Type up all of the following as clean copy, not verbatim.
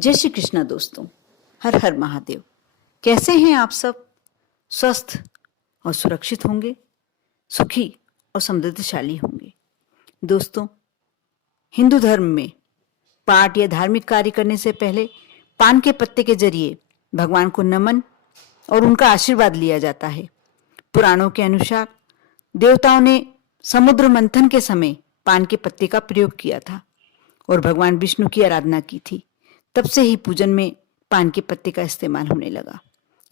जय श्री कृष्णा दोस्तों। हर हर महादेव। कैसे हैं आप सब? स्वस्थ और सुरक्षित होंगे, सुखी और समृद्धशाली होंगे। दोस्तों, हिंदू धर्म में पाठ या धार्मिक कार्य करने से पहले पान के पत्ते के जरिए भगवान को नमन और उनका आशीर्वाद लिया जाता है। पुराणों के अनुसार देवताओं ने समुद्र मंथन के समय पान के पत्ते का प्रयोग किया था और भगवान विष्णु की आराधना की थी। तब से ही पूजन में पान के पत्ते का इस्तेमाल होने लगा।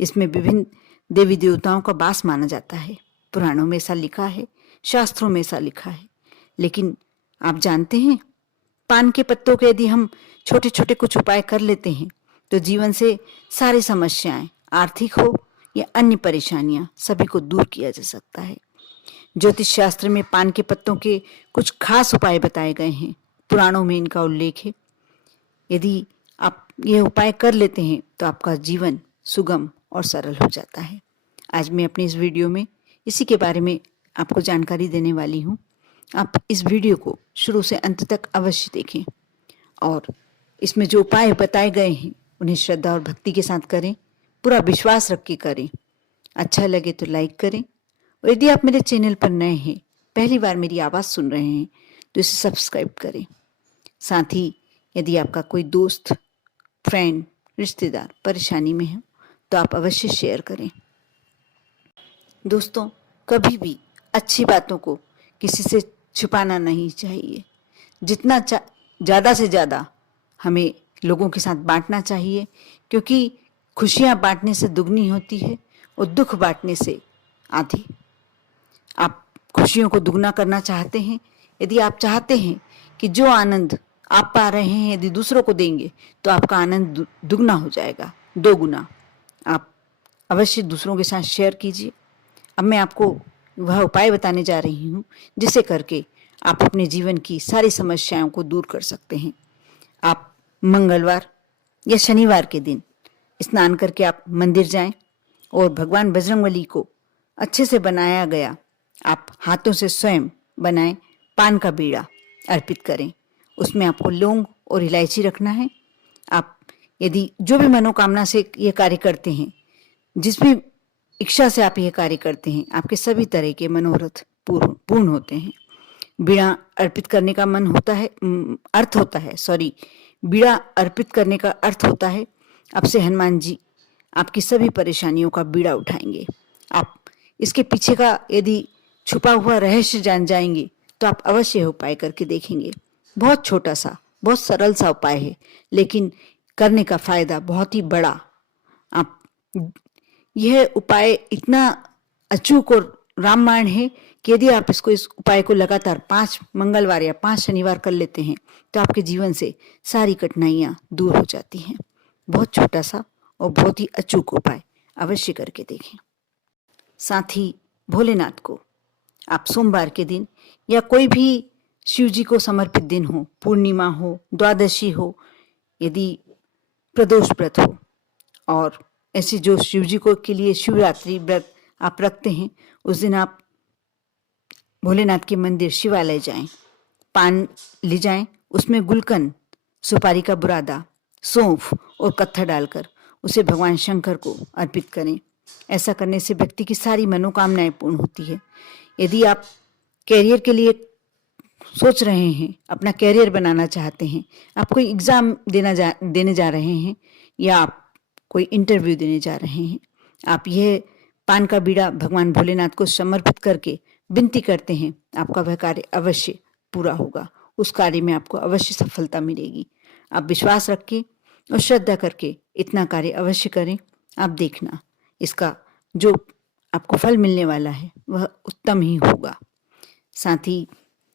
इसमें विभिन्न देवी देवताओं का वास माना जाता है। पुराणों में ऐसा लिखा है, शास्त्रों में ऐसा लिखा है। लेकिन आप जानते हैं, पान के पत्तों के यदि हम छोटे छोटे कुछ उपाय कर लेते हैं तो जीवन से सारी समस्याएं, आर्थिक हो या अन्य परेशानियां, सभी को दूर किया जा सकता है। ज्योतिष शास्त्र में पान के पत्तों के कुछ खास उपाय बताए गए हैं। पुराणों में इनका उल्लेख है। यदि आप ये उपाय कर लेते हैं तो आपका जीवन सुगम और सरल हो जाता है। आज मैं अपनी इस वीडियो में इसी के बारे में आपको जानकारी देने वाली हूँ। आप इस वीडियो को शुरू से अंत तक अवश्य देखें और इसमें जो उपाय बताए गए हैं उन्हें श्रद्धा और भक्ति के साथ करें, पूरा विश्वास रख के करें। अच्छा लगे तो लाइक करें और यदि आप मेरे चैनल पर नए हैं, पहली बार मेरी आवाज़ सुन रहे हैं, तो इसे सब्सक्राइब करें। साथ ही यदि आपका कोई दोस्त, फ्रेंड, रिश्तेदार परेशानी में है तो आप अवश्य शेयर करें। दोस्तों, कभी भी अच्छी बातों को किसी से छुपाना नहीं चाहिए। जितना ज़्यादा से ज़्यादा हमें लोगों के साथ बांटना चाहिए, क्योंकि खुशियाँ बांटने से दुगनी होती है और दुख बांटने से आधी। आप खुशियों को दुगना करना चाहते हैं, यदि आप चाहते हैं कि जो आनंद आप पा रहे हैं यदि दूसरों को देंगे तो आपका आनंद दुगना हो जाएगा, 2 गुना। आप अवश्य दूसरों के साथ शेयर कीजिए। अब मैं आपको वह उपाय बताने जा रही हूँ जिसे करके आप अपने जीवन की सारी समस्याओं को दूर कर सकते हैं। आप मंगलवार या शनिवार के दिन स्नान करके आप मंदिर जाएं और भगवान बजरंगबली को अच्छे से बनाया गया आप हाथों से स्वयं बनाएं पान का बीड़ा अर्पित करें। उसमें आपको लौंग और इलायची रखना है। आप यदि जो भी मनोकामना से ये कार्य करते हैं, जिस भी इच्छा से आप ये कार्य करते हैं, आपके सभी तरह के मनोरथ पूर्ण होते हैं। बीड़ा अर्पित करने का बीड़ा अर्पित करने का अर्थ होता है अब से हनुमान जी आपकी सभी परेशानियों का बीड़ा उठाएंगे। आप इसके पीछे का यदि छुपा हुआ रहस्य जान जाएंगे तो आप अवश्य उपाय करके देखेंगे। बहुत छोटा सा, बहुत सरल सा उपाय है, लेकिन करने का फायदा बहुत ही बड़ा। आप यह उपाय इतना अचूक और रामबाण है कि यदि आप इस उपाय को लगातार 5 मंगलवार या 5 शनिवार कर लेते हैं तो आपके जीवन से सारी कठिनाइयां दूर हो जाती हैं। बहुत छोटा सा और बहुत ही अचूक उपाय, अवश्य करके देखें। साथ ही भोलेनाथ को आप सोमवार के दिन या कोई भी शिव जी को समर्पित दिन हो, पूर्णिमा हो, द्वादशी हो, यदि प्रदोष व्रत हो और ऐसे जो शिव जी को के लिए शिवरात्रि व्रत आप रखते हैं, उस दिन आप भोलेनाथ के मंदिर शिवालय जाएं, पान ले जाएं, उसमें गुलकंद, सुपारी का बुरादा, सौंफ और कत्था डालकर उसे भगवान शंकर को अर्पित करें। ऐसा करने से व्यक्ति की सारी मनोकामनाएं पूर्ण होती है। यदि आप कैरियर के लिए सोच रहे हैं, अपना कैरियर बनाना चाहते हैं, आप कोई एग्ज़ाम देने जा रहे हैं या आप कोई इंटरव्यू देने जा रहे हैं, आप यह पान का बीड़ा भगवान भोलेनाथ को समर्पित करके विनती करते हैं, आपका वह कार्य अवश्य पूरा होगा। उस कार्य में आपको अवश्य सफलता मिलेगी। आप विश्वास रख के और श्रद्धा करके इतना कार्य अवश्य करें। आप देखना, इसका जो आपको फल मिलने वाला है वह उत्तम ही होगा। साथ ही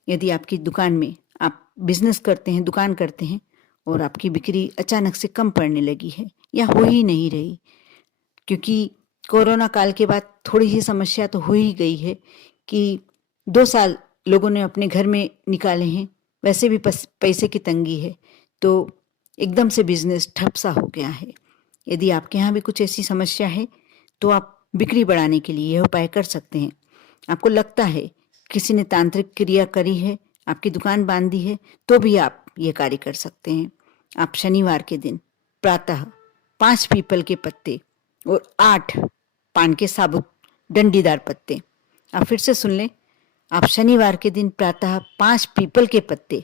यदि आपकी दुकान में आप बिजनेस करते हैं, दुकान करते हैं और आपकी बिक्री अचानक से कम पड़ने लगी है या हो ही नहीं रही, क्योंकि कोरोना काल के बाद थोड़ी ही समस्या तो हो ही गई है कि 2 साल लोगों ने अपने घर में निकाले हैं, वैसे भी पैसे की तंगी है, तो एकदम से बिजनेस ठप सा हो गया है। यदि आपके यहाँ भी कुछ ऐसी समस्या है तो आप बिक्री बढ़ाने के लिए यह उपाय कर सकते हैं। आपको लगता है किसी ने तांत्रिक क्रिया करी है, आपकी दुकान बांधी है, तो भी आप ये कार्य कर सकते हैं। आप शनिवार के दिन प्रातः 5 पीपल के पत्ते और 8 पान के साबुत डंडीदार पत्ते। आप फिर से सुन लें, आप शनिवार के दिन प्रातः 5 पीपल के पत्ते,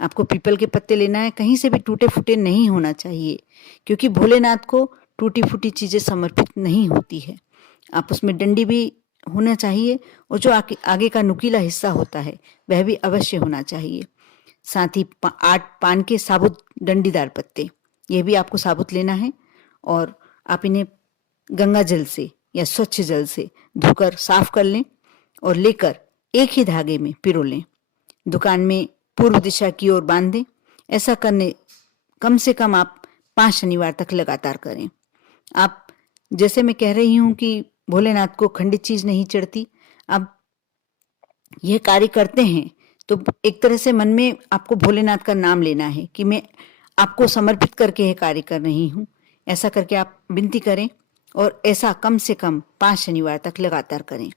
आपको पीपल के पत्ते लेना है, कहीं से भी टूटे फूटे नहीं होना चाहिए, क्योंकि भोलेनाथ को टूटी फूटी चीज़ें समर्पित नहीं होती है। आप उसमें डंडी भी होना चाहिए और जो आगे का नुकीला हिस्सा होता है वह भी अवश्य होना चाहिए। साथ ही 8 पान के साबुत डंडीदार पत्ते, ये भी आपको साबुत लेना है और आप इन्हें गंगा जल से या स्वच्छ जल से धोकर साफ कर लें और लेकर एक ही धागे में पिरो लें। दुकान में पूर्व दिशा की ओर बांध दें। ऐसा करने कम से कम आप 5 शनिवार तक लगातार करें। आप जैसे मैं कह रही हूँ कि भोलेनाथ को खंडित चीज नहीं चढ़ती, आप यह कार्य करते हैं तो एक तरह से मन में आपको भोलेनाथ का नाम लेना है कि मैं आपको समर्पित करके यह कार्य कर रही हूँ। ऐसा करके आप विनती करें और ऐसा कम से कम 5 शनिवार तक लगातार करें।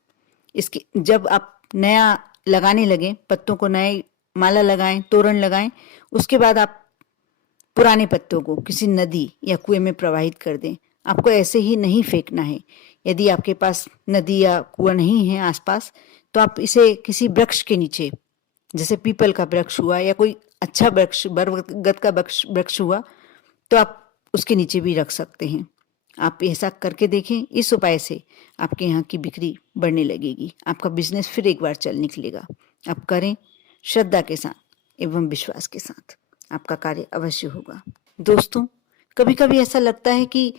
इसके जब आप नया लगाने लगें, पत्तों को नए माला लगाएं, तोरण लगाएं, उसके बाद आप पुराने पत्तों को किसी नदी या कुएं में प्रवाहित कर दें। आपको ऐसे ही नहीं फेंकना है। यदि आपके पास नदी या कुआं नहीं है आसपास, तो आप इसे किसी वृक्ष के नीचे, जैसे पीपल का वृक्ष हुआ या कोई अच्छा वृक्ष, बरगद का वृक्ष हुआ, तो आप उसके नीचे भी रख सकते हैं। आप ऐसा करके देखें। इस उपाय से आपके यहाँ की बिक्री बढ़ने लगेगी, आपका बिजनेस फिर एक बार चल निकलेगा। आप करें श्रद्धा के साथ एवं विश्वास के साथ, आपका कार्य अवश्य होगा। दोस्तों, कभी कभी ऐसा लगता है कि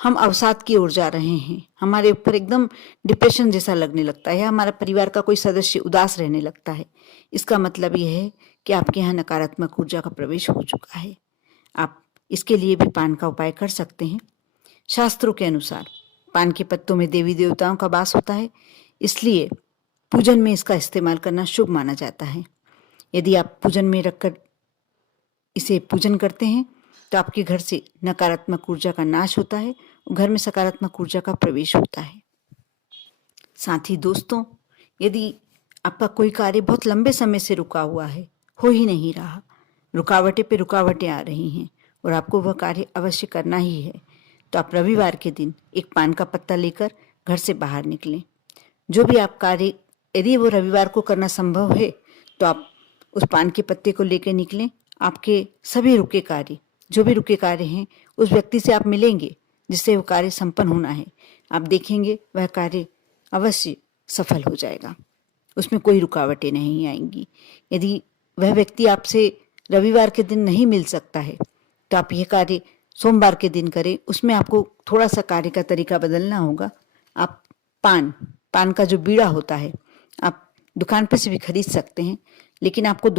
हम अवसाद की ओर जा रहे हैं, हमारे ऊपर एकदम डिप्रेशन जैसा लगने लगता है, हमारा परिवार का कोई सदस्य उदास रहने लगता है। इसका मतलब यह है कि आपके यहाँ नकारात्मक ऊर्जा का प्रवेश हो चुका है। आप इसके लिए भी पान का उपाय कर सकते हैं। शास्त्रों के अनुसार पान के पत्तों में देवी देवताओं का वास होता है, इसलिए पूजन में इसका इस्तेमाल करना शुभ माना जाता है। यदि आप पूजन में रखकर इसे पूजन करते हैं तो आपके घर से नकारात्मक ऊर्जा का नाश होता है और घर में सकारात्मक ऊर्जा का प्रवेश होता है। साथ ही दोस्तों, यदि आपका कोई कार्य बहुत लंबे समय से रुका हुआ है, हो ही नहीं रहा, रुकावटें पे रुकावटें आ रही हैं और आपको वह कार्य अवश्य करना ही है, तो आप रविवार के दिन एक पान का पत्ता लेकर घर से बाहर निकलें। जो भी आप कार्य, यदि वो रविवार को करना संभव है तो आप उस पान के पत्ते को लेकर निकलें। आपके सभी रुके कार्य, जो भी रुके कार्य हैं, उस व्यक्ति से आप मिलेंगे जिससे वो कार्य संपन्न होना है। आप देखेंगे वह कार्य अवश्य सफल हो जाएगा, उसमें कोई रुकावटें नहीं आएंगी। यदि वह व्यक्ति आपसे रविवार के दिन नहीं मिल सकता है तो आप यह कार्य सोमवार के दिन करें। उसमें आपको थोड़ा सा कार्य का तरीका बदलना होगा। आप पान का जो बीड़ा होता है, आप दुकान पे से भी खरीद सकते हैं, लेकिन आपको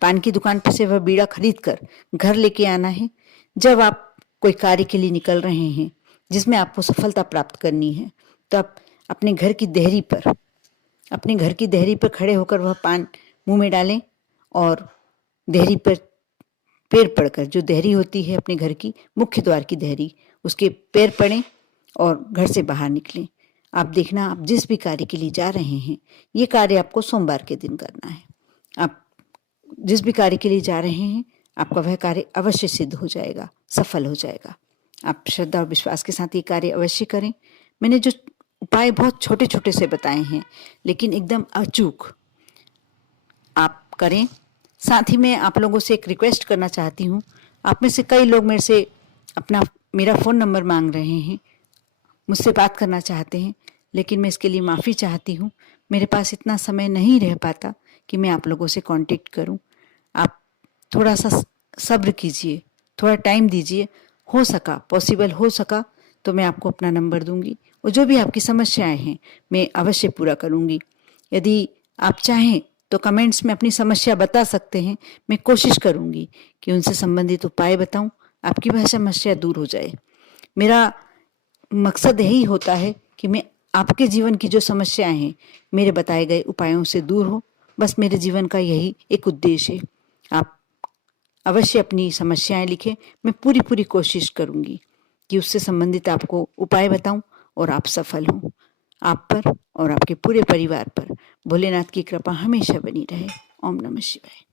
पान की दुकान पे से वह बीड़ा खरीद कर घर लेके आना है। जब आप कोई कार्य के लिए निकल रहे हैं जिसमें आपको सफलता प्राप्त करनी है, तो आप अपने घर की देहरी पर खड़े होकर वह पान मुंह में डालें और देहरी पर पैर पड़कर, जो देहरी होती है अपने घर की मुख्य द्वार की देहरी, उसके पैर पड़ें और घर से बाहर निकलें। आप देखना, आप जिस भी कार्य के लिए जा रहे हैं, ये कार्य आपको सोमवार के दिन करना है। आप जिस भी कार्य के लिए जा रहे हैं, आपका वह कार्य अवश्य सिद्ध हो जाएगा, सफल हो जाएगा। आप श्रद्धा और विश्वास के साथ ये कार्य अवश्य करें। मैंने जो उपाय बहुत छोटे छोटे से बताए हैं, लेकिन एकदम अचूक आप करें। साथ ही मैं आप लोगों से एक रिक्वेस्ट करना चाहती हूँ। आप में से कई लोग मेरे से मेरा फ़ोन नंबर मांग रहे हैं, मुझसे बात करना चाहते हैं, लेकिन मैं इसके लिए माफ़ी चाहती हूँ। मेरे पास इतना समय नहीं रह पाता कि मैं आप लोगों से कांटेक्ट करूँ। आप थोड़ा सा सब्र कीजिए, थोड़ा टाइम दीजिए। पॉसिबल हो सका तो मैं आपको अपना नंबर दूंगी और जो भी आपकी समस्याएं हैं मैं अवश्य पूरा करूंगी। यदि आप चाहें तो कमेंट्स में अपनी समस्या बता सकते हैं। मैं कोशिश करूंगी कि उनसे संबंधित उपाय बताऊं, आपकी वह समस्या दूर हो जाए। मेरा मकसद यही होता है कि मैं आपके जीवन की जो समस्याएं हैं मेरे बताए गए उपायों से दूर हो। बस मेरे जीवन का यही एक उद्देश्य है। आप अवश्य अपनी समस्याएं लिखें, मैं पूरी कोशिश करूंगी कि उससे संबंधित आपको उपाय बताऊं और आप सफल हों। आप पर और आपके पूरे परिवार पर भोलेनाथ की कृपा हमेशा बनी रहे। ओम नमः शिवाय।